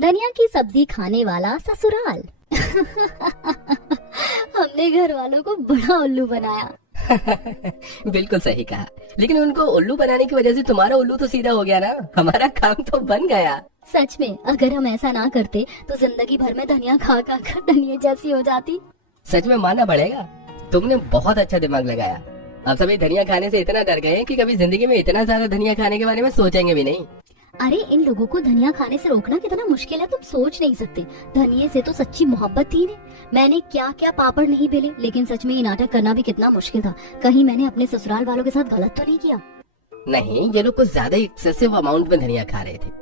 धनिया की सब्जी खाने वाला ससुराल। हमने घर वालों को बड़ा उल्लू बनाया। बिल्कुल सही कहा, लेकिन उनको उल्लू बनाने की वजह से तुम्हारा उल्लू तो सीधा हो गया ना। हमारा काम तो बन गया। सच में अगर हम ऐसा ना करते तो जिंदगी भर में धनिया खा खा कर धनिया जैसी हो जाती। सच में मानना पड़ेगा, तुमने बहुत अच्छा दिमाग लगाया। अब सभी धनिया खाने से इतना डर गए हैं कि कभी जिंदगी में इतना ज्यादा धनिया खाने के बारे में सोचेंगे भी नहीं। अरे इन लोगों को धनिया खाने से रोकना कितना मुश्किल है, तुम सोच नहीं सकते। धनिये से तो सच्ची मोहब्बत थी ने। मैंने क्या क्या पापड़ नहीं बेले, लेकिन सच में ये नाटक करना भी कितना मुश्किल था। कहीं मैंने अपने ससुराल वालों के साथ गलत तो नहीं किया? नहीं, ये लोग कुछ ज्यादा एक्सेसिव अमाउंट में धनिया खा रहे थे।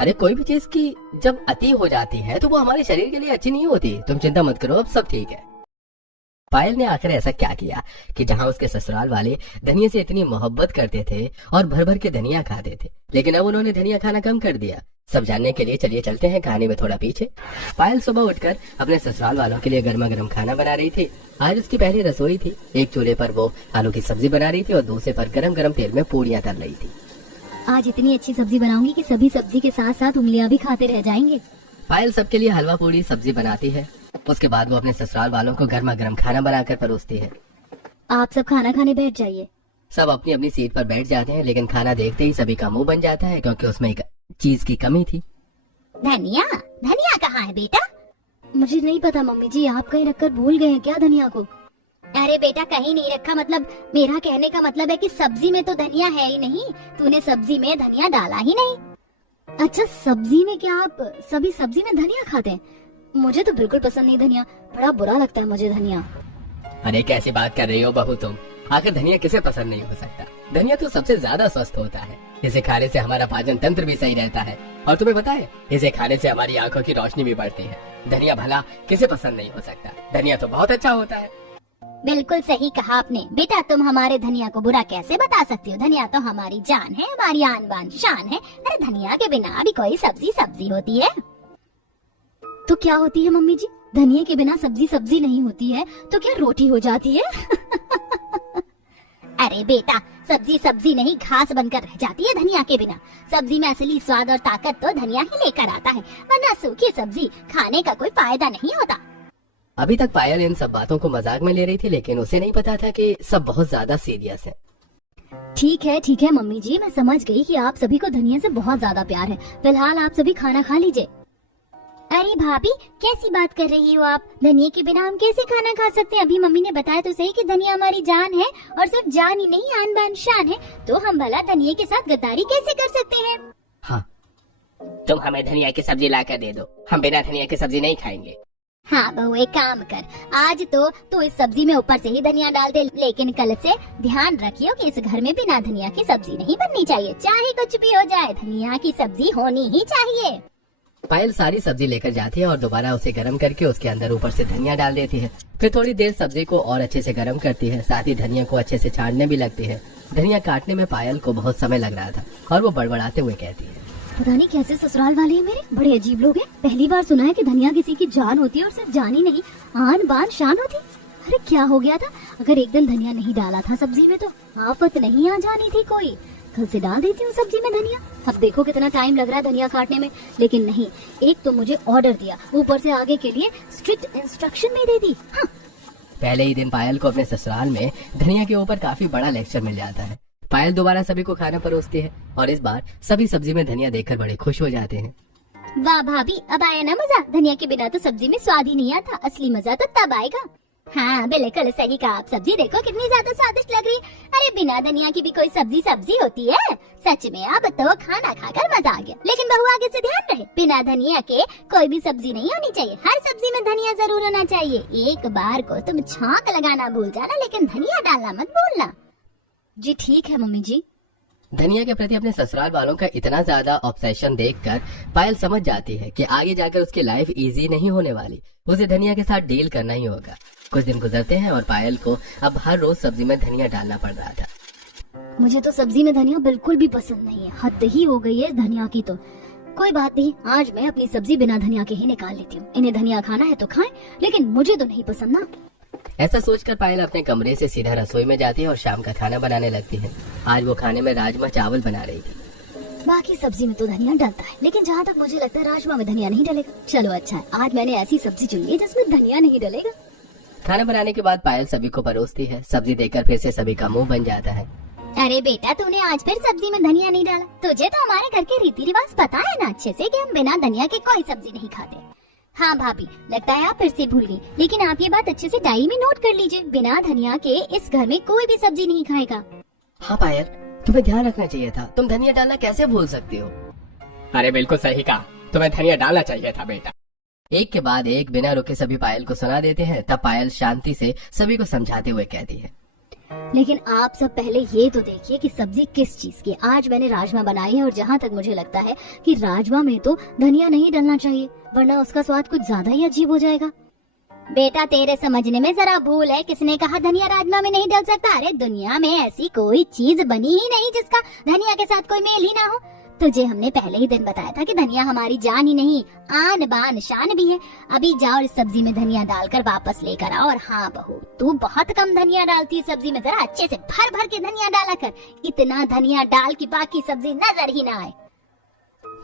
अरे कोई भी चीज की जब अति हो जाती है तो वो हमारे शरीर के लिए अच्छी नहीं होती। तुम चिंता मत करो, अब सब ठीक है। पायल ने आखिर ऐसा क्या किया कि जहां उसके ससुराल वाले धनिया से इतनी मोहब्बत करते थे और भर भर के धनिया खाते थे, लेकिन अब उन्होंने धनिया खाना कम कर दिया। सब जानने के लिए चलिए चलते हैं कहानी में थोड़ा पीछे। पायल सुबह उठकर अपने ससुराल वालों के लिए गर्मा गर्म खाना बना रही थी। आज उसकी पहली रसोई थी। एक चूल्हे पर वो आलू की सब्जी बना रही थी और दूसरे पर गरम गरम तेल में पूड़ियां तल रही थी। आज इतनी अच्छी सब्जी बनाऊंगी कि सभी सब्जी के साथ साथ उंगलियां भी खाते रह जाएंगे। पायल सबके लिए हलवा पूड़ी सब्जी बनाती है। उसके बाद वो अपने ससुराल वालों को गर्मा गर्म खाना बनाकर परोसती है। आप सब खाना खाने बैठ जाइए। सब अपनी अपनी सीट पर बैठ जाते हैं, लेकिन खाना देखते ही सभी का मुंह बन जाता है, क्योंकि उसमें एक चीज की कमी थी। धनिया, धनिया कहाँ है बेटा? मुझे नहीं पता मम्मी जी, आप कहीं रखकर भूल गए हैं क्या धनिया को? अरे बेटा कहीं नहीं रखा, मतलब मेरा कहने का मतलब है कि सब्जी में तो धनिया है ही नहीं। तूने सब्जी में धनिया डाला ही नहीं। अच्छा सब्जी में क्या आप सभी सब्जी में धनिया खाते हैं? मुझे तो बिल्कुल पसंद नहीं धनिया, बड़ा बुरा लगता है मुझे धनिया। अरे कैसी बात कर रही हो बहू तुम? आखिर धनिया किसे पसंद नहीं हो सकता? धनिया तो सबसे ज्यादा स्वस्थ होता है। इसे खाने से हमारा पाचन तंत्र भी सही रहता है, और तुम्हें पता है इसे खाने से हमारी आंखों की रोशनी भी बढ़ती है। धनिया भला किसे पसंद नहीं हो सकता? धनिया तो बहुत अच्छा होता है। बिल्कुल सही कहा आपने बेटा, तुम हमारे धनिया को बुरा कैसे बता सकती हो? धनिया तो हमारी जान है, हमारी आन बान शान है। अरे धनिया के बिना भी कोई सब्जी सब्जी होती है। तो क्या होती है मम्मी जी? धनिया के बिना सब्जी सब्जी नहीं होती है तो क्या रोटी हो जाती है? अरे बेटा सब्जी सब्जी नहीं घास बनकर रह जाती है धनिया के बिना। सब्जी में असली स्वाद और ताकत तो धनिया ही लेकर आता है, वरना सूखी सब्जी खाने का कोई फायदा नहीं होता। अभी तक पायल इन सब बातों को मजाक में ले रही थी, लेकिन उसे नहीं पता था कि सब बहुत ज्यादा सीरियस है। ठीक है मम्मी जी, मैं समझ गई कि आप सभी को धनिया से बहुत ज्यादा प्यार है। फिलहाल आप सभी खाना खा लीजिए। अरे भाभी कैसी बात कर रही हो आप? धनिया के बिना हम कैसे खाना खा सकते हैं? अभी मम्मी ने बताया तो सही कि धनिया हमारी जान है, और सिर्फ जान ही नहीं आन बान शान है। तो हम भला धनिया के साथ गद्दारी कैसे कर सकते हैं? हाँ, तुम हमें धनिया की सब्जी ला कर दे दो, हम बिना धनिया की सब्जी नहीं खाएंगे। हाँ बहू एक काम कर, आज तो इस सब्जी में ऊपर से ही धनिया डाल दे, लेकिन कल से ध्यान रखियो कि इस घर में बिना धनिया की सब्जी नहीं बननी चाहिए। चाहे कुछ भी हो जाए, धनिया की सब्जी होनी ही चाहिए। पायल सारी सब्जी लेकर जाती है और दोबारा उसे गर्म करके उसके अंदर ऊपर से धनिया डाल देती है। फिर थोड़ी देर सब्जी को और अच्छे से गर्म करती है, साथ ही धनिया को अच्छे से छानने भी लगती है। धनिया काटने में पायल को बहुत समय लग रहा था और वो बड़बड़ाते हुए कहती है, पता नहीं कैसे ससुराल वाले हैं मेरे, बड़े अजीब लोग हैं। पहली बार सुना है कि धनिया किसी की जान होती है, और सिर्फ जान ही नहीं आन बान शान होती। अरे क्या हो गया था? अगर एक दिन धनिया नहीं डाला था सब्जी में तो आफत नहीं आ जानी थी कोई। कल से डाल देती हूँ सब्जी में धनिया। अब देखो कितना टाइम लग रहा है धनिया काटने में, लेकिन नहीं, एक तो मुझे ऑर्डर दिया, ऊपर से आगे के लिए स्ट्रिक्ट इंस्ट्रक्शन भी दे दी। हाँ। पहले ही दिन पायल को अपने ससुराल में धनिया के ऊपर काफी बड़ा लेक्चर मिल जाता है। पायल दोबारा सभी को खाना परोसती है और इस बार सभी सब्जी में धनिया देखकर बड़े खुश हो जाते हैं। वाह भाभी, अब आया ना मजा? धनिया के बिना तो सब्जी में स्वाद ही नहीं आता, असली मजा तो तब आएगा। हाँ बिल्कुल सही कहा आप। सब्जी देखो कितनी ज्यादा स्वादिष्ट लग रही है। अरे बिना धनिया की भी कोई सब्जी सब्जी होती है? सच में अब तो खाना खाकर मजा आ गया। लेकिन बहू आगे से ध्यान रहे, बिना धनिया के कोई भी सब्जी नहीं होनी चाहिए। हर सब्जी में धनिया जरूर होना चाहिए। एक बार को तुम छौंक लगाना भूल जाना, लेकिन धनिया डालना मत भूलना। जी ठीक है मम्मी जी। धनिया के प्रति अपने ससुराल वालों का इतना ज्यादा ऑब्सेशन देखकर पायल समझ जाती है कि आगे जाकर उसकी लाइफ इजी नहीं होने वाली। उसे धनिया के साथ डील करना ही होगा। कुछ दिन गुजरते हैं और पायल को अब हर रोज सब्जी में धनिया डालना पड़ रहा था। मुझे तो सब्जी में धनिया बिल्कुल भी पसंद नहीं है, हद ही हो गई है धनिया की तो। कोई बात नहीं, आज मैं अपनी सब्जी बिना धनिया के ही निकाल लेती हूँ। इन्हें धनिया खाना है तो खाएं, लेकिन मुझे तो नहीं पसंद ना। ऐसा सोचकर पायल अपने कमरे से सीधा रसोई में जाती है और शाम का खाना बनाने लगती है। आज वो खाने में राजमा चावल बना रही थी। बाकी सब्जी में तो धनिया डलता है, लेकिन जहाँ तक मुझे लगता है राजमा में धनिया नहीं डलेगा। चलो अच्छा है, आज मैंने ऐसी सब्जी चुनी है जिसमें धनिया नहीं डलेगा। खाना बनाने के बाद पायल सभी को परोसती है। सब्जी देखकर फिर से सभी का मुंह बन जाता है। अरे बेटा, तूने आज फिर सब्जी में धनिया नहीं डाला। तुझे तो हमारे घर के रीति रिवाज पता है ना अच्छे से कि हम बिना धनिया के कोई सब्जी नहीं खाते। हाँ भाभी, लगता है आप फिर से भूल गई, लेकिन आप ये बात अच्छे से डायरी में नोट कर लीजिए, बिना धनिया के इस घर में कोई भी सब्जी नहीं खाएगा। हाँ पायल, तुम्हें ध्यान रखना चाहिए था। तुम धनिया डालना कैसे भूल सकती हो? अरे बिल्कुल सही कहा, तुम्हें धनिया डालना चाहिए था बेटा। एक के बाद एक बिना रुके सभी पायल को सुना देते हैं। तब पायल शांति से सभी को समझाते हुए कहती है, लेकिन आप सब पहले ये तो देखिए कि सब्जी किस चीज की। आज मैंने राजमा बनाई है और जहाँ तक मुझे लगता है कि राजमा में तो धनिया नहीं डलना चाहिए, वरना उसका स्वाद कुछ ज्यादा ही अजीब हो जाएगा। बेटा, तेरे समझने में जरा भूल है। किसने कहा धनिया राजमा में नहीं डल सकता? अरे दुनिया में ऐसी कोई चीज बनी ही नहीं जिसका धनिया के साथ कोई मेल ही ना हो। तुझे हमने पहले ही दिन बताया था कि धनिया हमारी जान ही नहीं, आन बान शान भी है। अभी जाओ इस सब्जी में धनिया डालकर वापस लेकर आओ। और हाँ बहू, तू बहुत कम धनिया डालती है सब्जी में, जरा अच्छे से भर भर के धनिया डाला कर। इतना धनिया डाल कि बाकी सब्जी नजर ही ना आए।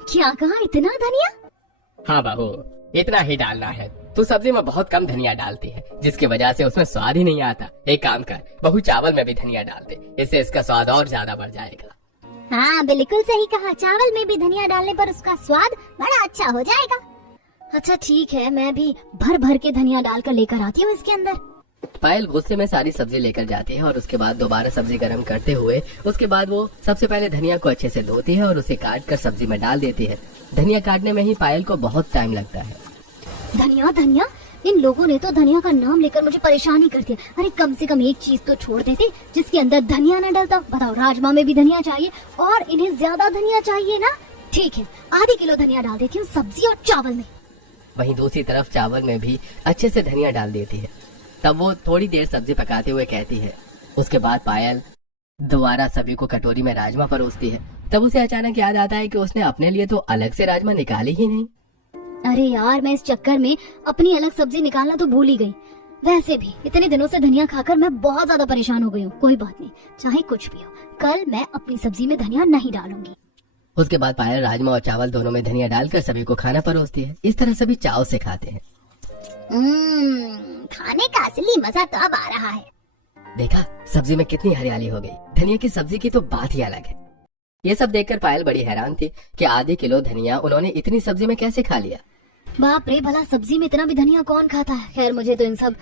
क्या कहा, इतना धनिया? हाँ बहू, इतना ही डालना है। तू सब्जी में बहुत कम धनिया डालती है, जिसकी वजह से उसमें स्वाद ही नहीं आता। एक काम कर बहू, चावल में भी धनिया डाल दे, इससे इसका स्वाद और ज्यादा बढ़ जाएगा। हाँ बिल्कुल सही कहा, चावल में भी धनिया डालने पर उसका स्वाद बड़ा अच्छा हो जाएगा। अच्छा ठीक है, मैं भी भर भर के धनिया डालकर लेकर आती हूँ इसके अंदर। पायल गुस्से में सारी सब्जी लेकर जाती है और उसके बाद दोबारा सब्जी गर्म करते हुए उसके बाद वो सबसे पहले धनिया को अच्छे से धोती है और उसे काट कर सब्जी में डाल देती है। धनिया काटने में ही पायल को बहुत टाइम लगता है। धनिया धनिया, इन लोगों ने तो धनिया का नाम लेकर मुझे परेशान ही कर दिया। अरे कम से कम एक चीज तो छोड़ देते जिसके अंदर धनिया न डलता। बताओ, राजमा में भी धनिया चाहिए और इन्हें ज्यादा धनिया चाहिए ना। ठीक है, आधी किलो धनिया डाल देती हूँ सब्जी और चावल में। वहीं दूसरी तरफ चावल में भी अच्छे से धनिया डाल देती है। तब वो थोड़ी देर सब्जी पकाते हुए कहती है। उसके बाद पायल दोबारा सभी को कटोरी में राजमा परोसती है। तब उसे अचानक याद आता है कि उसने अपने लिए तो अलग से राजमा निकाली ही नहीं। अरे यार, मैं इस चक्कर में अपनी अलग सब्जी निकालना तो भूल ही गई। वैसे भी इतने दिनों से धनिया खाकर मैं बहुत ज्यादा परेशान हो गई हूँ। कोई बात नहीं, चाहे कुछ भी हो, कल मैं अपनी सब्जी में धनिया नहीं डालूंगी। उसके बाद पायल राजमा और चावल दोनों में धनिया डालकर सभी को खाना परोसती है। इस तरह सभी चाव से खाते हैं। खाने का असली मजा तो अब आ रहा है। देखा, सब्जी में कितनी हरियाली हो गई। धनिया की सब्जी की तो बात ही अलग है। ये सब देखकर पायल बड़ी हैरान थी कि आधे किलो धनिया उन्होंने इतनी सब्जी में कैसे खा लिया। बाप रे, भला सब्जी में इतना भी धनिया कौन खाता है। खैर, मुझे तो इन सब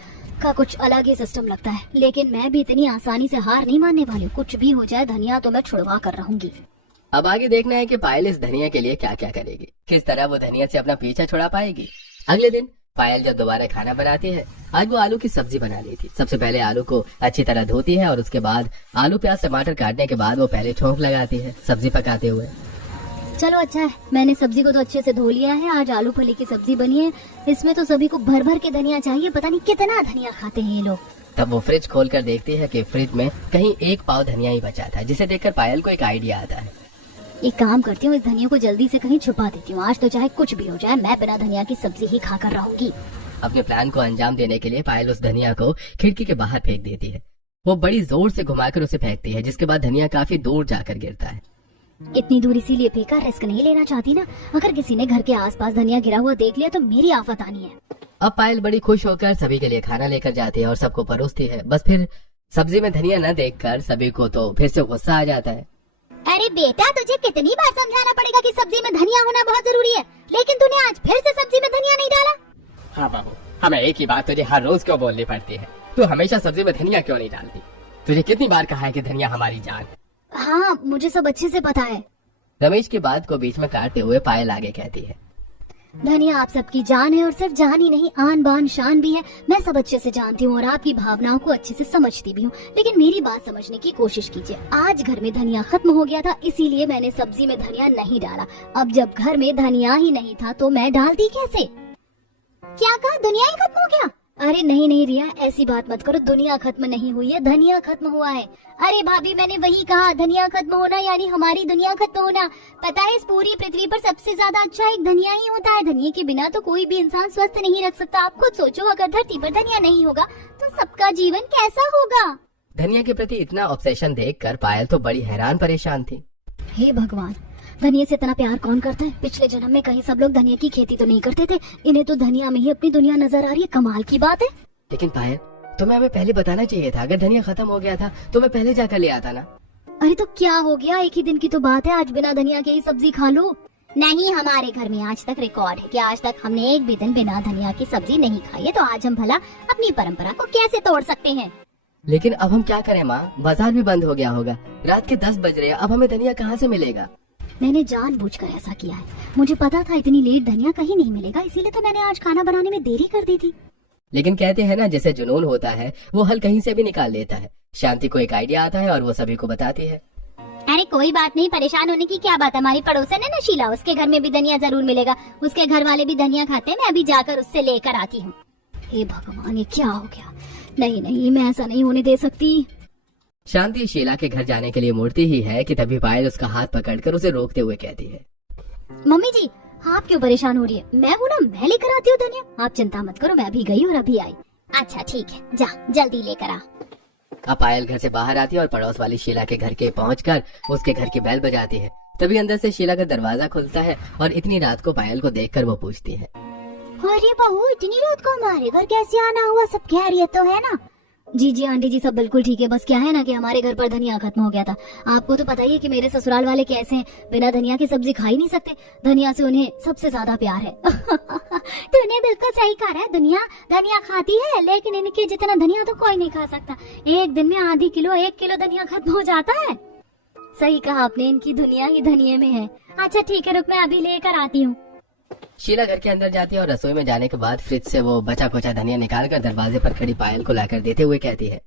का कुछ अलग ही सिस्टम लगता है, लेकिन मैं भी इतनी आसानी से हार नहीं मानने वाली हूँ। कुछ भी हो जाए, धनिया तो मैं छुड़वा कर रहूंगी। अब आगे देखना है कि पायल इस धनिया के लिए क्या क्या करेगी, किस तरह वो धनिया से अपना पीछा छुड़ा पाएगी। अगले दिन पायल जब दोबारा खाना बनाती है, आज वो आलू की सब्जी बना ली थी। सबसे पहले आलू को अच्छी तरह धोती है और उसके बाद आलू प्याज टमाटर काटने के बाद वो पहले छोंक लगाती है सब्जी पकाते हुए। चलो अच्छा है, मैंने सब्जी को तो अच्छे से धो लिया है। आज आलू फली की सब्जी बनी है, इसमें तो सभी को भर भर के धनिया चाहिए। पता नहीं कितना धनिया खाते हैं ये लोग। तब वो फ्रिज खोल कर देखती है कि फ्रिज में कहीं एक पाव धनिया ही बचा था, जिसे देखकर पायल को एक आइडिया आता है। एक काम करती हूँ, इस धनिया को जल्दी से कहीं छुपा देती हूँ। आज तो चाहे कुछ भी हो जाए, मैं बिना धनिया की सब्जी ही खाकर रहूंगी। अपने प्लान को अंजाम देने के लिए पायल उस धनिया को खिड़की के बाहर फेंक देती है। वो बड़ी जोर से घुमाकर उसे फेंकती है, जिसके बाद धनिया काफी दूर जाकर गिरता है। इतनी दूर इसीलिए फेंका, रिस्क नहीं लेना चाहती ना। अगर किसी ने घर के आसपास धनिया गिरा हुआ देख लिया तो मेरी आफत आनी है। अब पायल बड़ी खुश होकर सभी के लिए खाना लेकर जाती है और सबको परोसती है। बस फिर सब्जी में धनिया न देखकर सभी को तो फिर से गुस्सा आ जाता है। अरे बेटा, तुझे कितनी बार समझाना पड़ेगा कि सब्जी में धनिया होना बहुत जरूरी है, लेकिन तूने आज फिर से सब्जी में धनिया नहीं डाला। हाँ बहू, हमें एक ही बात तुझे हर रोज क्यों बोलनी पड़ती है? तू हमेशा सब्जी में धनिया क्यों नहीं डालती? तुझे कितनी बार कहा है कि धनिया हमारी जान। हाँ, मुझे सब अच्छे से पता है। रमेश की बात को बीच में काटते हुए पायल आगे कहती है, धनिया आप सबकी जान है और सिर्फ जान ही नहीं, आन बान शान भी है। मैं सब अच्छे से जानती हूँ और आपकी भावनाओं को अच्छे से समझती भी हूँ, लेकिन मेरी बात समझने की कोशिश कीजिए। आज घर में धनिया खत्म हो गया था, इसीलिए मैंने सब्जी में धनिया नहीं डाला। अब जब घर में धनिया ही नहीं था तो मैं डालती कैसे? क्या कहा, दुनिया ही खत्म हो गया? अरे नहीं रिया, ऐसी बात मत करो। दुनिया खत्म नहीं हुई है, धनिया खत्म हुआ है। अरे भाभी, मैंने वही कहा, धनिया खत्म होना यानी हमारी दुनिया खत्म होना। पता है, इस पूरी पृथ्वी पर सबसे ज्यादा अच्छा एक धनिया ही होता है। धनिया के बिना तो कोई भी इंसान स्वस्थ नहीं रख सकता। आप खुद सोचो, अगर धरती पर धनिया नहीं होगा तो सबका जीवन कैसा होगा? धनिया के प्रति इतना ऑब्सेशन देखकर पायल तो बड़ी हैरान परेशान थी। हे भगवान, धनिया से इतना प्यार कौन करता है? पिछले जन्म में कहीं सब लोग धनिया की खेती तो नहीं करते थे, इन्हें तो धनिया में ही अपनी दुनिया नजर आ रही है। कमाल की बात है। लेकिन पायल, तुम्हें हमें पहले बताना चाहिए था। अगर धनिया खत्म हो गया था तो मैं पहले जाकर ले आता ना। अरे तो क्या हो गया, एक ही दिन की तो बात है, आज बिना धनिया के ही सब्जी खा लो। नहीं, हमारे घर में आज तक रिकॉर्ड है कि आज तक हमने एक भी दिन बिना धनिया की सब्जी नहीं खाई है, तो आज हम भला अपनी परंपरा को कैसे तोड़ सकते हैं? लेकिन अब हम क्या करें माँ, बाजार भी बंद हो गया होगा, रात के 10 बज रहे हैं, अब हमें धनिया कहाँ से मिलेगा? मैंने जानबूझकर ऐसा किया है, मुझे पता था इतनी लेट धनिया कहीं नहीं मिलेगा, इसीलिए तो मैंने आज खाना बनाने में देरी कर दी थी। लेकिन कहते हैं ना, जैसे जुनून होता है वो हल कहीं से भी निकाल लेता है। शांति को एक आइडिया आता है और वो सभी को बताती है। अरे कोई बात नहीं, परेशान होने की क्या बात है। हमारी पड़ोसन है ना शीला, उसके घर में भी धनिया जरूर मिलेगा, उसके घर वाले भी धनिया खाते हैं, मैं अभी जाकर उससे लेकर आती हूँ। हे भगवान, ये क्या हो गया? नहीं नहीं, मैं ऐसा नहीं होने दे सकती। शांति शीला के घर जाने के लिए मुड़ती ही है कि तभी पायल उसका हाथ पकड़कर उसे रोकते हुए कहती है, मम्मी जी आप क्यों परेशान हो रही है? मैं हूँ ना, मैं लेकर आती हूँ धनिया, आप चिंता मत करो, मैं अभी गई और अभी आई। अच्छा ठीक है, जा जल्दी लेकर आ। अब पायल घर से बाहर आती है और पड़ोस वाली शीला के घर के पहुंचकर उसके घर की बेल बजाती है। तभी अंदर से शीला का दरवाजा खुलता है और इतनी रात को पायल को देखकर वो पूछती है, अरे बहू, इतनी रात को हमारे घर कैसे आना हुआ? सब खैरियत तो है ना? जी जी आंटी जी, सब बिल्कुल ठीक है, बस क्या है ना कि हमारे घर पर धनिया खत्म हो गया था। आपको तो पता ही है कि मेरे ससुराल वाले कैसे हैं, बिना धनिया की सब्जी खा ही नहीं सकते, धनिया से उन्हें सबसे ज्यादा प्यार है। तूने बिल्कुल सही कहा है, दुनिया धनिया खाती है, लेकिन इनके जितना धनिया तो कोई नहीं खा सकता। एक दिन में आधी किलो 1 किलो धनिया खत्म हो जाता है। सही कहा आपने, इनकी दुनिया ही धनिये में है। अच्छा ठीक है, रुक मैं अभी लेकर आती हूँ। शीला घर के अंदर जाती है और रसोई में जाने के बाद फ्रिज से वो बचा खोचा धनिया निकालकर दरवाजे पर खड़ी पायल को लाकर देते हुए कहती है,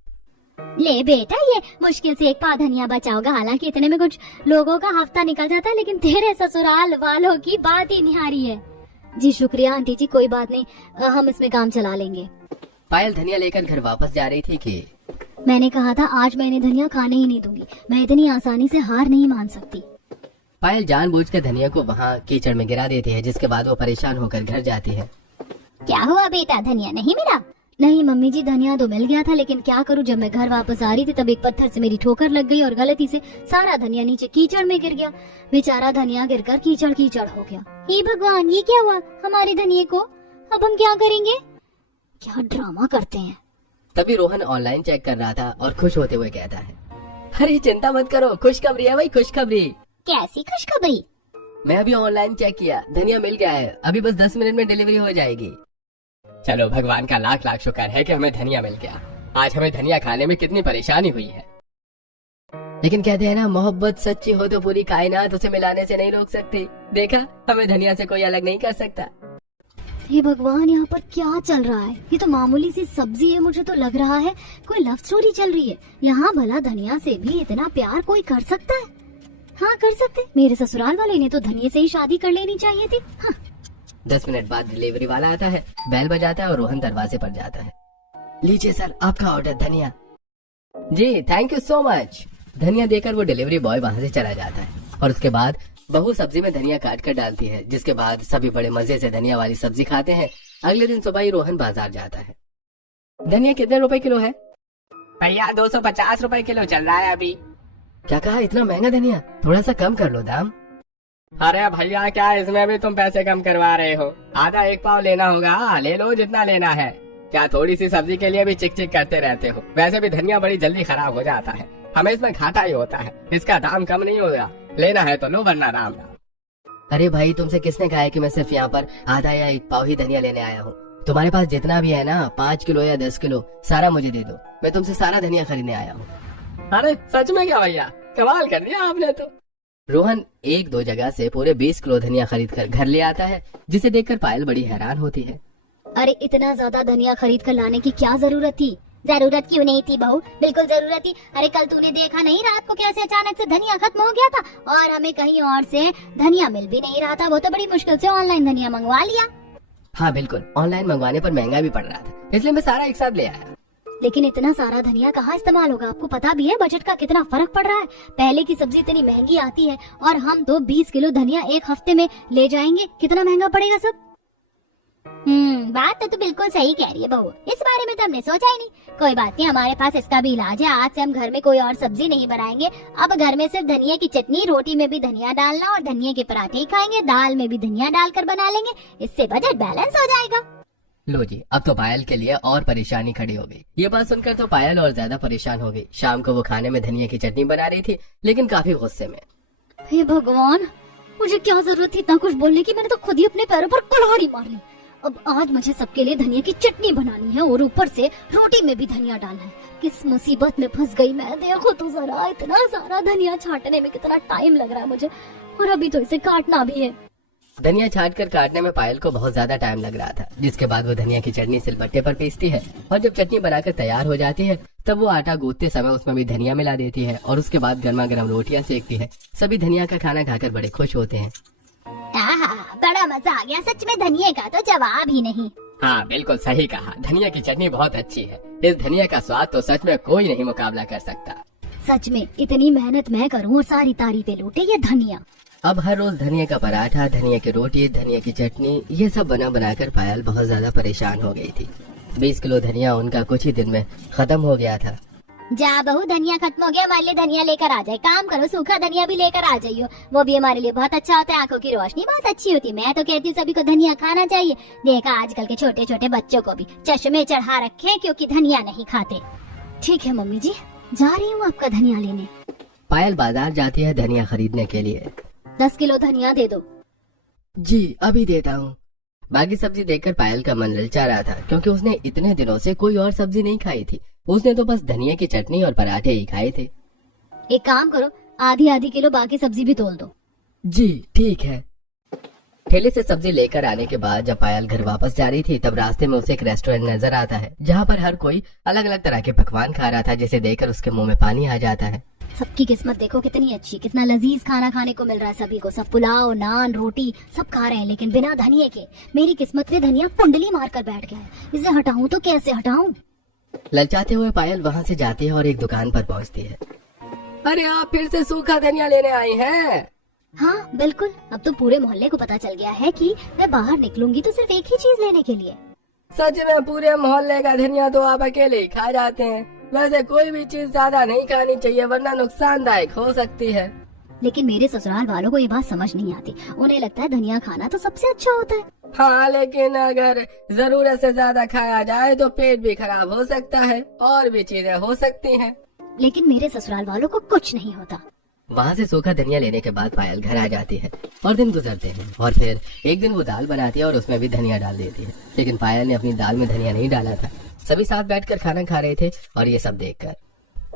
ले बेटा, ये मुश्किल से 1 पाव धनिया बचा होगा, हालांकि इतने में कुछ लोगों का हफ्ता निकल जाता है, लेकिन तेरे ससुराल वालों की बात ही निहारी है। जी शुक्रिया आंटी जी, कोई बात नहीं, हम इसमें काम चला लेंगे। पायल धनिया लेकर घर वापस जा रही थी कि मैंने कहा था आज मैं इन्हें धनिया खाने ही नहीं दूंगी, मैं इतनी आसानी से हार नहीं मान सकती। पायल जानबूझकर धनिया को वहाँ कीचड़ में गिरा देती है, जिसके बाद वो परेशान होकर घर जाती है। क्या हुआ बेटा, धनिया नहीं मिला? नहीं मम्मी जी, धनिया तो मिल गया था, लेकिन क्या करूं, जब मैं घर वापस आ रही थी तब एक पत्थर से मेरी ठोकर लग गई और गलती से सारा धनिया नीचे कीचड़ में गिर गया। बेचारा धनिया गिरकर कीचड़ कीचड़ हो गया। हे भगवान, ये क्या हुआ हमारे धनिये को? अब हम क्या करेंगे? क्या ड्रामा करते हैं। तभी रोहन ऑनलाइन चेक कर रहा था और खुश होते हुए कहता है, अरे चिंता मत करो, खुशखबरी है भाई, खुशखबरी। कैसी खुशखबरी? मैं अभी ऑनलाइन चेक किया, धनिया मिल गया है, अभी बस 10 मिनट में डिलीवरी हो जाएगी। चलो भगवान का लाख लाख शुक्र है कि हमें धनिया मिल गया। आज हमें धनिया खाने में कितनी परेशानी हुई है। लेकिन कहते हैं ना, मोहब्बत सच्ची हो तो पूरी कायनात उसे मिलाने से नहीं रोक सकती। देखा, हमें धनिया से कोई अलग नहीं कर सकता। हे भगवान, यहाँ पर क्या चल रहा है? ये तो मामूली सी सब्जी है, मुझे तो लग रहा है कोई लव स्टोरी चल रही है। यहाँ भला धनिया से भी इतना प्यार कोई कर सकता है? हाँ कर सकते, मेरे ससुराल वाले ने तो धनिया से ही शादी कर लेनी चाहिए थी। हाँ। 10 मिनट बाद डिलीवरी वाला आता है, बेल बजाता है और रोहन दरवाजे पर जाता है। लीजिए सर, आपका ऑर्डर धनिया। जी थैंक यू सो मच। धनिया देकर वो डिलीवरी बॉय वहाँ से चला जाता है और उसके बाद बहू सब्जी में धनिया काट कर डालती है, जिसके बाद सभी बड़े मजे से धनिया वाली सब्जी खाते हैं। अगले दिन सुबह ही रोहन बाजार जाता है। धनिया कितने रुपए किलो है? भैया 250 रुपए किलो चल रहा है अभी। क्या कहा, इतना महंगा धनिया? थोड़ा सा कम कर लो दाम। अरे भैया, क्या इसमें भी तुम पैसे कम करवा रहे हो? आधा 1 पाव लेना होगा, ले लो जितना लेना है। क्या थोड़ी सी सब्जी के लिए भी चिक चिक करते रहते हो? वैसे भी धनिया बड़ी जल्दी खराब हो जाता है, हमें इसमें घाटा ही होता है। इसका दाम कम नहीं होगा, लेना है तो लो, वरना राम राम। अरे भाई, तुमसे किसने कहा है कि मैं सिर्फ यहाँ पर आधा या 1 पाव ही धनिया लेने आया हूँ? तुम्हारे पास जितना भी है ना, 5 किलो या 10 किलो सारा मुझे दे दो, मैं तुमसे सारा धनिया खरीदने आया हूँ। अरे सच में क्या भैया, कमाल कर दिया आपने तो। रोहन 1-2 जगह से पूरे 20 किलो धनिया खरीद कर घर ले आता है, जिसे देखकर पायल बड़ी हैरान होती है। अरे इतना ज्यादा धनिया खरीद कर लाने की क्या जरूरत थी? जरूरत क्यों नहीं थी बहू, बिल्कुल जरूरत थी। अरे कल तूने देखा नहीं रात को कैसे अचानक से धनिया खत्म हो गया था और हमें कहीं और से धनिया मिल भी नहीं रहा था। वो तो बड़ी मुश्किल से ऑनलाइन धनिया मंगवा लिया। हाँ बिल्कुल, ऑनलाइन मंगवाने पर महंगा भी पड़ रहा था, इसलिए मैं सारा एक साथ ले आया। लेकिन इतना सारा धनिया कहाँ इस्तेमाल होगा? आपको पता भी है बजट का कितना फर्क पड़ रहा है। पहले की सब्जी इतनी महंगी आती है और हम तो 20 किलो धनिया 1 हफ्ते में ले जाएंगे, कितना महंगा पड़ेगा सब। बात तो तू बिल्कुल सही कह रही है बहू, इस बारे में तो हमने सोचा ही नहीं। कोई बात नहीं, हमारे पास इसका भी इलाज है। आज से हम घर में कोई और सब्जी नहीं बनाएंगे। अब घर में सिर्फ धनिया की चटनी, रोटी में भी धनिया डालना और धनिया के पराठे ही खाएंगे, दाल में भी धनिया डालकर बना लेंगे। इससे बजट बैलेंस हो जाएगा। लो जी, अब तो पायल के लिए और परेशानी खड़ी हो गई। ये बात सुनकर तो पायल और ज्यादा परेशान हो गई। शाम को वो खाने में धनिया की चटनी बना रही थी, लेकिन काफी गुस्से में। हे भगवान, मुझे क्या जरूरत थी इतना कुछ बोलने की, मैंने तो खुद ही अपने पैरों पर कुल्हाड़ी मार ली। अब आज मुझे सबके लिए धनिया की चटनी बनानी है और ऊपर से रोटी में भी धनिया डालना है। किस मुसीबत में फंस गई मैं। देखो तो जरा, इतना सारा धनिया छांटने में कितना टाइम लग रहा है मुझे, और अभी तो इसे काटना भी है। धनिया छाट कर काटने में पायल को बहुत ज्यादा टाइम लग रहा था, जिसके बाद वो धनिया की चटनी सिलबट्टे पर पीसती है और जब चटनी बनाकर तैयार हो जाती है तब वो आटा गूंथते समय उसमें भी धनिया मिला देती है और उसके बाद गर्मा गर्म रोटियां सेकती है। सभी धनिया का खाना खाकर बड़े खुश होते हैं। बड़ा मजा आ गया, सच में धनिया का तो जवाब ही नहीं। हाँ बिल्कुल सही कहा, धनिया की चटनी बहुत अच्छी है। इस धनिया का स्वाद तो सच में कोई नहीं मुकाबला कर सकता। सच में इतनी मेहनत मैं करूँ और सारी तारीफें लूटे ये धनिया। अब हर रोज धनिया का पराठा, धनिया की रोटी, धनिया की चटनी, ये सब बना बनाकर पायल बहुत ज्यादा परेशान हो गई थी। 20 किलो धनिया उनका कुछ ही दिन में खत्म हो गया था। जा बहू, धनिया खत्म हो गया, हमारे लिए धनिया लेकर आ जाए। काम करो, सूखा धनिया भी लेकर आ जाइयो, वो भी हमारे लिए बहुत अच्छा होता है। आंखों की रोशनी बहुत अच्छी होती है। मैं तो कहती हूँ सभी को धनिया खाना चाहिए। देखा आजकल के छोटे छोटे बच्चों को भी चश्मे चढ़ा रखे क्योंकि धनिया नहीं खाते। ठीक है मम्मी जी, जा रही हूँ आपका धनिया लेने। पायल बाजार जाती है धनिया खरीदने के लिए। 10 किलो धनिया दे दो। जी अभी देता हूँ। बाकी सब्जी देखकर पायल का मन ललचा रहा था, क्योंकि उसने इतने दिनों से कोई और सब्जी नहीं खाई थी। उसने तो बस धनिया की चटनी और पराठे ही खाए थे। एक काम करो, आधी आधी किलो बाकी सब्जी भी तोल दो। जी ठीक है। ठेले से सब्जी लेकर आने के बाद जब पायल घर वापस जा रही थी तब रास्ते में उसे एक रेस्टोरेंट नजर आता है, जहाँ पर हर कोई अलग अलग तरह के पकवान खा रहा था, जिसे देखकर उसके मुंह में पानी आ जाता है। सबकी किस्मत देखो कितनी अच्छी, कितना लजीज खाना खाने को मिल रहा है सभी को। सब पुलाव, नान, रोटी सब खा रहे हैं, लेकिन बिना धनिया के। मेरी किस्मत में धनिया कुंडली मार कर बैठ गया है। इसे हटाऊं तो कैसे हटाऊं? ललचाते हुए पायल वहाँ से जाती है और एक दुकान पर पहुँचती है। अरे आप फिर से सूखा धनिया लेने आई हैं? हाँ बिल्कुल, अब तो पूरे मोहल्ले को पता चल गया है कि मैं बाहर निकलूंगी तो सिर्फ एक ही चीज लेने के लिए। सच में पूरे मोहल्ले का धनिया तो आप अकेले ही खा जाते हैं। वैसे कोई भी चीज ज्यादा नहीं खानी चाहिए, वरना नुकसानदायक हो सकती है। लेकिन मेरे ससुराल वालों को ये बात समझ नहीं आती। उन्हें लगता है धनिया खाना तो सबसे अच्छा होता है। हाँ, लेकिन अगर जरूरत से ज्यादा खाया जाए तो पेट भी खराब हो सकता है और भी चीजें हो सकती हैं। लेकिन मेरे ससुराल वालों को कुछ नहीं होता। वहाँ से सूखा धनिया लेने के बाद पायल घर आ जाती है और दिन गुजरते हैं और फिर एक दिन वो दाल बनाती है और उसमें भी धनिया डाल देती है। लेकिन पायल ने अपनी दाल में धनिया नहीं डाला था। सभी साथ बैठकर खाना खा रहे थे और ये सब देखकर,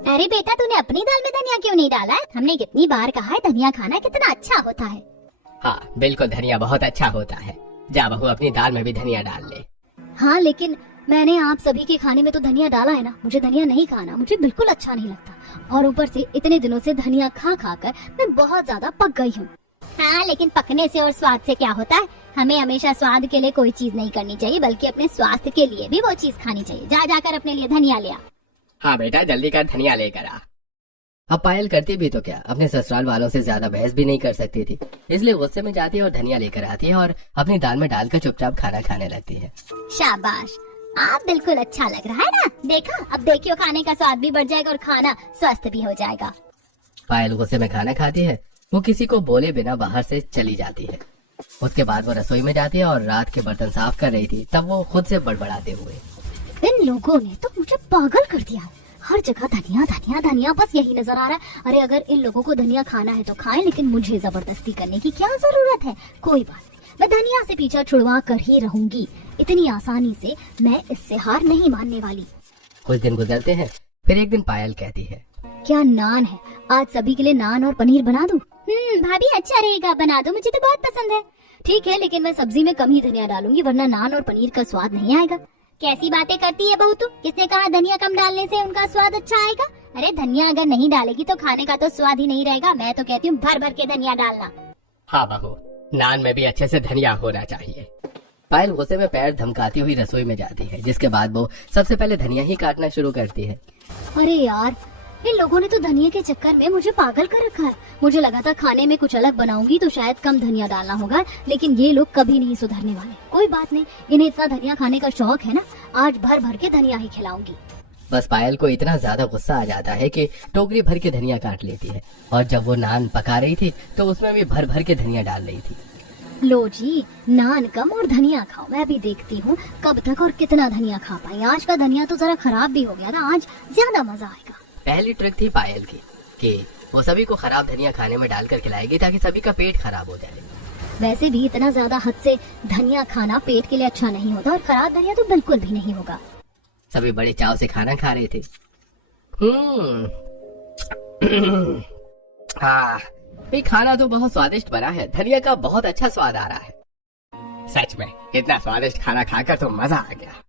अरे बेटा, तूने अपनी दाल में धनिया क्यों नहीं डाला है? हमने कितनी बार कहा है धनिया खाना कितना अच्छा होता है। हाँ बिल्कुल, धनिया बहुत अच्छा होता है। जा बहू, अपनी दाल में भी धनिया डाल ले। हाँ लेकिन मैंने आप सभी के खाने में तो धनिया डाला है ना। मुझे धनिया नहीं खाना, मुझे बिल्कुल अच्छा नहीं लगता। और ऊपर से इतने दिनों से धनिया खा खा कर मैं बहुत ज्यादा पक गई हूँ। हाँ लेकिन पकने से और स्वाद से क्या होता है? हमें हमेशा स्वाद के लिए कोई चीज नहीं करनी चाहिए, बल्कि अपने स्वास्थ्य के लिए भी वो चीज खानी चाहिए। जा जाकर अपने लिए धनिया ले आ। हाँ बेटा, जल्दी कर धनिया लेकर आ। अब पायल करती भी तो क्या, अपने ससुराल वालों से ज्यादा बहस भी नहीं कर सकती थी, इसलिए गुस्से में जाती है और धनिया लेकर आती है और अपनी दाल में डालकर चुपचाप खाना खाने लगती है। शाबाश, आप बिल्कुल अच्छा लग रहा है ना। देखा, अब देखियो खाने का स्वाद भी बढ़ जाएगा और खाना स्वस्थ भी हो जाएगा। पायल गुस्से में खाना खाती है। वो किसी को बोले बिना बाहर से चली जाती है। उसके बाद वो रसोई में जाती है और रात के बर्तन साफ कर रही थी, तब वो खुद से बड़बड़ाते हुए, इन लोगों ने तो मुझे पागल कर दिया। हर जगह धनिया धनिया धनिया, बस यही नजर आ रहा है। अरे अगर इन लोगों को धनिया खाना है तो खाएं, लेकिन मुझे जबरदस्ती करने की क्या जरूरत है? कोई बात नहीं, मैं धनिया से पीछा छुड़वा कर ही रहूंगी। इतनी आसानी से मैं इससे हार नहीं मानने वाली। कुछ दिन गुजरते हैं। फिर एक दिन पायल कहती है, क्या नान है? आज सभी के लिए नान और पनीर बना दूं? भाभी अच्छा रहेगा, बना दो, मुझे तो बहुत पसंद है। ठीक है, लेकिन मैं सब्जी में कम ही धनिया डालूंगी, वरना नान और पनीर का स्वाद नहीं आएगा। कैसी बातें करती है बहू तू? किसने कहा धनिया कम डालने से उनका स्वाद अच्छा आएगा? अरे धनिया अगर नहीं डालेगी तो खाने का तो स्वाद ही नहीं रहेगा। मैं तो कहती हूँ भर भर के धनिया डालना। हाँ बहू, नान में भी अच्छे से धनिया होना चाहिए। पायल गुस्से में पैर धमकाती हुई रसोई में जाती है, जिसके बाद वो सबसे पहले धनिया ही काटना शुरू करती है। अरे यार, इन लोगों ने तो धनिया के चक्कर में मुझे पागल कर रखा है। मुझे लगा था खाने में कुछ अलग बनाऊंगी तो शायद कम धनिया डालना होगा, लेकिन ये लोग कभी नहीं सुधरने वाले। कोई बात नहीं, इन्हें इतना धनिया खाने का शौक है ना, आज भर भर के धनिया ही खिलाऊंगी। बस पायल को इतना ज्यादा गुस्सा आ जाता है कि टोकरी भर के धनिया काट लेती है, और जब वो नान पका रही थी तो उसमें भी भर भर के धनिया डाल रही थी। लो जी, नान कम और धनिया खाओ। मैं भी देखती हूँ कब तक और कितना धनिया खा पाई। आज का धनिया तो जरा खराब भी हो गया था, आज ज्यादा मजा आएगा। पहली ट्रिक थी पायल की कि वो सभी को खराब धनिया खाने में डालकर खिलाएगी ताकि सभी का पेट खराब हो जाए। वैसे भी इतना ज्यादा हद से धनिया खाना पेट के लिए अच्छा नहीं होता, और खराब धनिया तो बिल्कुल भी नहीं होगा। सभी बड़े चाव से खाना खा रहे थे। हाँ, ये खाना तो बहुत स्वादिष्ट बना है, धनिया का बहुत अच्छा स्वाद आ रहा है। सच में इतना स्वादिष्ट खाना खाकर तो मजा आ गया।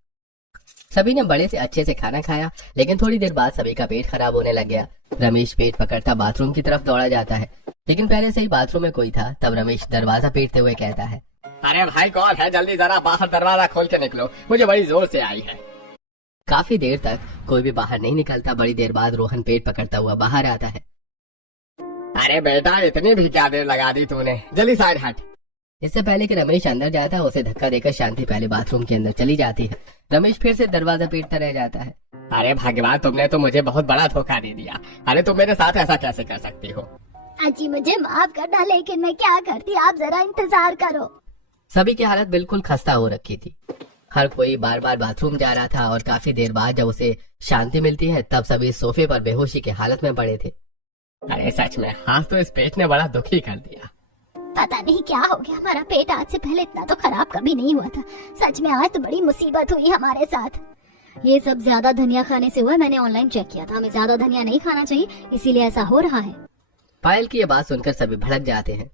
सभी ने बड़े से अच्छे से खाना खाया, लेकिन थोड़ी देर बाद सभी का पेट खराब होने लग गया। रमेश पेट पकड़ता बाथरूम की तरफ दौड़ा जाता है, लेकिन पहले से ही बाथरूम में कोई था। तब रमेश दरवाजा पीटते हुए कहता है, अरे भाई कौन है, जल्दी जरा बाहर दरवाजा खोल के निकलो, मुझे बड़ी जोर से आई है। काफी देर तक कोई भी बाहर नहीं निकलता। बड़ी देर बाद रोहन पेट पकड़ता हुआ बाहर आता है। अरे बेटा, इतनी भी क्या देर लगा दी तूने, जल्दी साइड हट। इससे पहले कि रमेश अंदर जाता है, उसे धक्का देकर शांति पहले बाथरूम के अंदर चली जाती है। रमेश फिर से दरवाजा पीटता रह जाता है। अरे भगवान, तुमने तो मुझे बहुत बड़ा धोखा दे दिया। अरे तुम मेरे साथ ऐसा कैसे कर सकती हो? अजी मुझे माफ करना, लेकिन मैं क्या करती, आप जरा इंतजार करो। सभी की हालत बिल्कुल खस्ता हो रखी थी। हर कोई बार बार बाथरूम जा रहा था, और काफी देर बाद जब उसे शांति मिलती है तब सभी सोफे पर बेहोशी की हालत में पड़े थे। अरे सच में आज तो इस पेट ने बड़ा दुखी कर दिया। पता नहीं क्या हो गया, हमारा पेट आज से पहले इतना तो खराब कभी नहीं हुआ था। सच में आज तो बड़ी मुसीबत हुई हमारे साथ। ये सब ज्यादा धनिया खाने से हुआ है। मैंने ऑनलाइन चेक किया था, हमें ज्यादा धनिया नहीं खाना चाहिए, इसीलिए ऐसा हो रहा है। पायल की ये बात सुनकर सभी भड़क जाते हैं।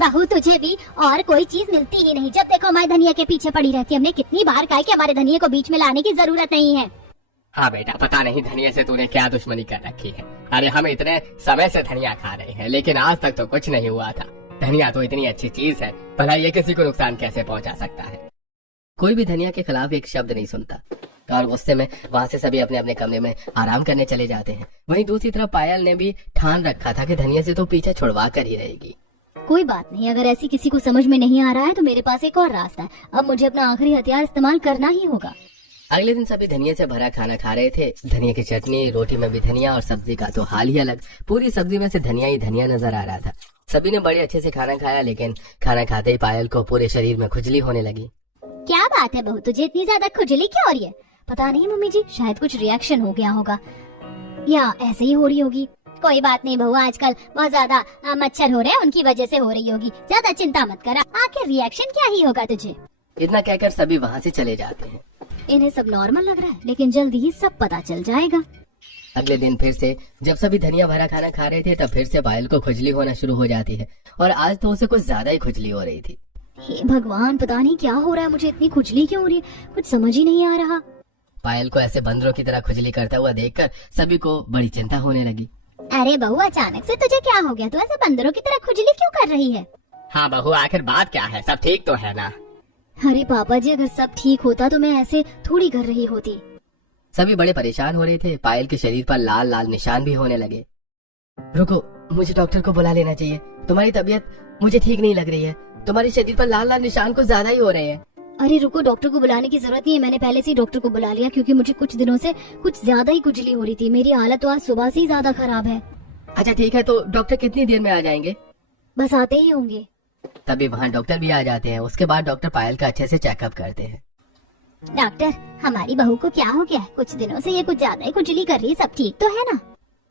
बहू, तुझे भी और कोई चीज मिलती ही नहीं, जब देखो हमारे धनिया के पीछे पड़ी रहती है। हमने कितनी बार कहा कि हमारे धनिया को बीच में लाने की जरूरत नहीं है। हाँ बेटा, पता नहीं धनिया से तूने क्या दुश्मनी कर रखी है। अरे हम इतने समय से धनिया खा रहे हैं, लेकिन आज तक तो कुछ नहीं हुआ था। धनिया तो इतनी अच्छी चीज है, भला ये किसी को नुकसान कैसे पहुंचा सकता है? कोई भी धनिया के खिलाफ एक शब्द नहीं सुनता, और गुस्से में वहाँ से सभी अपने अपने कमरे में आराम करने चले जाते हैं। वहीं दूसरी तरफ पायल ने भी ठान रखा था कि धनिया से तो पीछे छुड़वा कर ही रहेगी। कोई बात नहीं, अगर ऐसी किसी को समझ में नहीं आ रहा है तो मेरे पास एक और रास्ता है। अब मुझे अपना आखिरी हथियार इस्तेमाल करना ही होगा। अगले दिन सभी धनिया से भरा खाना खा रहे थे। धनिया की चटनी, रोटी में भी धनिया, और सब्जी का तो हाल ही अलग। पूरी सब्जी में से धनिया ही धनिया नजर आ रहा था। सभी ने बड़े अच्छे से खाना खाया, लेकिन खाना खाते ही पायल को पूरे शरीर में खुजली होने लगी। क्या बात है बहू, तुझे इतनी ज्यादा खुजली क्यों हो रही है? पता नहीं मम्मी जी, शायद कुछ रिएक्शन हो गया होगा, या ऐसे ही हो रही होगी। कोई बात नहीं बहू, आजकल बहुत ज्यादा मच्छर हो रहे हैं, उनकी वजह से हो रही होगी। ज्यादा चिंता मत कर, आखिर रिएक्शन क्या ही होगा तुझे। इतना कहकर सभी वहाँ से चले जाते हैं। इन्हें सब नॉर्मल लग रहा है, लेकिन जल्दी ही सब पता चल जाएगा। अगले दिन फिर से जब सभी धनिया भरा खाना खा रहे थे, तब फिर से पायल को खुजली होना शुरू हो जाती है, और आज तो उसे कुछ ज्यादा ही खुजली हो रही थी। हे भगवान, पता नहीं क्या हो रहा है, मुझे इतनी खुजली क्यों हो रही है, कुछ समझ ही नहीं आ रहा। पायल को ऐसे बंदरों की तरह खुजली करता हुआ देखकर सभी को बड़ी चिंता होने लगी। अरे बहू, अचानक से तुझे क्या हो गया? तू ऐसे बंदरों की तरह खुजली क्यों कर रही है? हाँ बहू, आखिर बात क्या है? सब ठीक तो है ना? अरे पापा जी, अगर सब ठीक होता तो मैं ऐसे थोड़ी कर रही होती। सभी बड़े परेशान हो रहे थे। पायल के शरीर पर लाल लाल निशान भी होने लगे। रुको, मुझे डॉक्टर को बुला लेना चाहिए। तुम्हारी तबीयत मुझे ठीक नहीं लग रही है। तुम्हारे शरीर पर लाल लाल निशान कुछ ज्यादा ही हो रहे हैं। अरे रुको, डॉक्टर को बुलाने की जरूरत नहीं है, मैंने पहले से ही डॉक्टर को बुला लिया, क्योंकि मुझे कुछ दिनों से कुछ ज्यादा ही खुजली हो रही थी। मेरी हालत तो आज सुबह से ही ज्यादा खराब है। अच्छा ठीक है, तो डॉक्टर कितनी देर में आ जाएंगे? बस आते ही होंगे। तभी वहाँ डॉक्टर भी आ जाते हैं। उसके बाद डॉक्टर पायल का अच्छे से चेकअप करते हैं। डॉक्टर, हमारी बहू को क्या हो गया है? कुछ दिनों से ये कुछ ज्यादा ही खुजली कर रही है, सब ठीक तो है ना?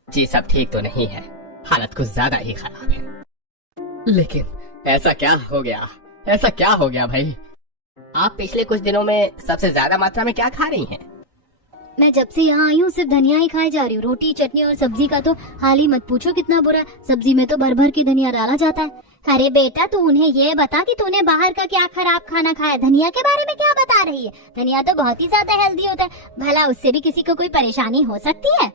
जी सब ठीक तो नहीं है, हालत कुछ ज्यादा ही खराब है। लेकिन ऐसा क्या हो गया? ऐसा क्या हो गया भाई? आप पिछले कुछ दिनों में सबसे ज्यादा मात्रा में क्या खा रही हैं? मैं जब से यहाँ आई हूँ सिर्फ धनिया ही खाई जा रही हूँ। रोटी, चटनी और सब्जी का तो हाल ही मत पूछो कितना बुरा है। सब्जी में तो भर भर के धनिया डाला जाता है। अरे बेटा, तू उन्हें ये बता कि तूने बाहर का क्या खराब खाना खाया। धनिया के बारे में क्या बता रही है? धनिया तो बहुत ही ज्यादा हेल्दी होता है, भला उससे भी किसी को कोई परेशानी हो सकती है?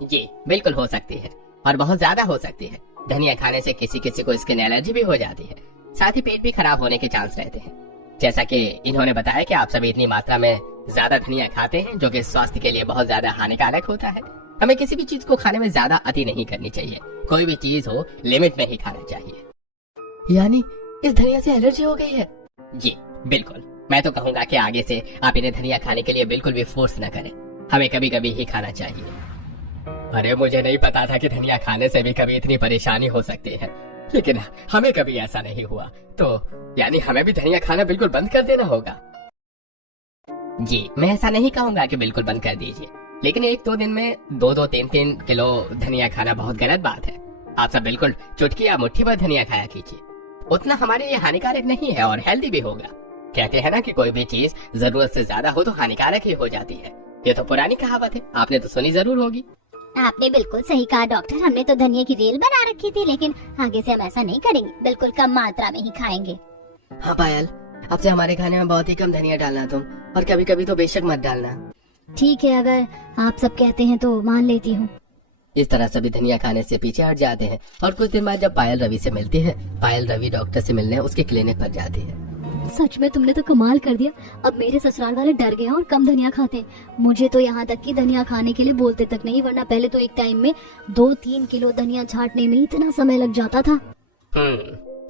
जी बिल्कुल हो सकती है, और बहुत ज्यादा हो सकती है। धनिया खाने से किसी किसी को स्किन एलर्जी भी हो जाती है, साथ ही पेट भी खराब होने के चांस रहते हैं। जैसा कि इन्होंने बताया कि आप सभी इतनी मात्रा में ज्यादा धनिया खाते हैं, जो कि स्वास्थ्य के लिए बहुत ज्यादा हानिकारक होता है। हमें किसी भी चीज को खाने में ज्यादा अति नहीं करनी चाहिए। कोई भी चीज हो लिमिट में ही खाना चाहिए। यानी इस धनिया से एलर्जी हो गई है? जी बिल्कुल। मैं तो कहूँगा कि आगे से आप इन्हें धनिया खाने के लिए बिल्कुल भी फोर्स न करें। हमें कभी कभी ही खाना चाहिए। अरे मुझे नहीं पता था कि धनिया खाने से भी कभी इतनी परेशानी हो सकती है, लेकिन हमें कभी ऐसा नहीं हुआ। तो यानी हमें भी धनिया खाना बिल्कुल बंद कर देना होगा? जी मैं ऐसा नहीं कहूँगा कि बिल्कुल बंद कर दीजिए, लेकिन 1-2 दिन में 2-3 किलो धनिया खाना बहुत गलत बात है। आप सब बिल्कुल चुटकी या मुट्ठी भर धनिया खाया कीजिए। उतना हमारे लिए हानिकारक नहीं है और हेल्दी भी होगा। कहते हैं ना कि कोई भी चीज जरूरत से ज्यादा हो तो हानिकारक ही हो जाती है। ये तो पुरानी कहावत है, आपने तो सुनी जरूर होगी। आपने बिल्कुल सही कहा डॉक्टर। हमने तो धनिया की रेल बना रखी थी, लेकिन आगे से हम ऐसा नहीं करेंगे। बिल्कुल कम मात्रा में ही खाएंगे। हाँ पायल, अब से हमारे खाने में बहुत ही कम धनिया डालना तुम, और कभी कभी तो बेशक मत डालना। ठीक है, अगर आप सब कहते हैं तो मान लेती हूँ। इस तरह सभी धनिया खाने से पीछे हट जाते हैं और कुछ दिन बाद जब पायल रवि से मिलती है, पायल रवि डॉक्टर से मिलने उसके क्लिनिक पर जाती है। सच में तुमने तो कमाल कर दिया। अब मेरे ससुराल वाले डर गए हैं और कम धनिया खाते हैं। मुझे तो यहाँ तक कि धनिया खाने के लिए बोलते तक नहीं, वरना पहले तो एक टाइम में 2-3 किलो धनिया छांटने में इतना समय लग जाता था।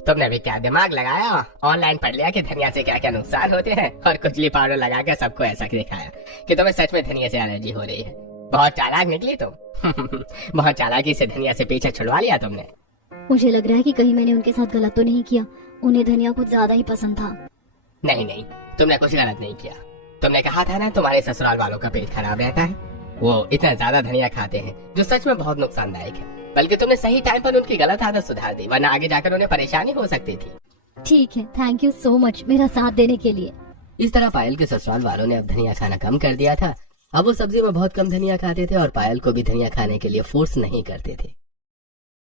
तुमने भी क्या दिमाग लगाया? ऑनलाइन पढ़ लिया कि धनिया से क्या क्या नुकसान होते हैं और खुजली पाउडर लगाकर सबको ऐसा दिखाया कि तुम्हें सच में धनिया से एलर्जी हो रही है। बहुत चालाक निकली तुम। बहुत चालाकी से धनिया से पीछे छुड़वा लिया तुमने। मुझे लग रहा है कि कहीं मैंने उनके साथ गलत तो नहीं किया। उन्हें धनिया कुछ ज्यादा ही पसंद था। नहीं, तुमने कुछ गलत नहीं किया। तुमने कहा था ना तुम्हारे ससुराल वालों का पेट खराब रहता है, वो इतना ज्यादा धनिया खाते हैं जो सच में बहुत नुकसानदायक है। बल्कि तुमने सही टाइम पर उनकी गलत आदत सुधार दी, वरना आगे जाकर उन्हें परेशानी हो सकती थी। ठीक है, थैंक यू सो मच मेरा साथ देने के लिए। इस तरह पायल के ससुराल वालों ने अब धनिया खाना कम कर दिया था। अब वो सब्जी में बहुत कम धनिया खाते थे और पायल को भी धनिया खाने के लिए फोर्स नहीं करते थे।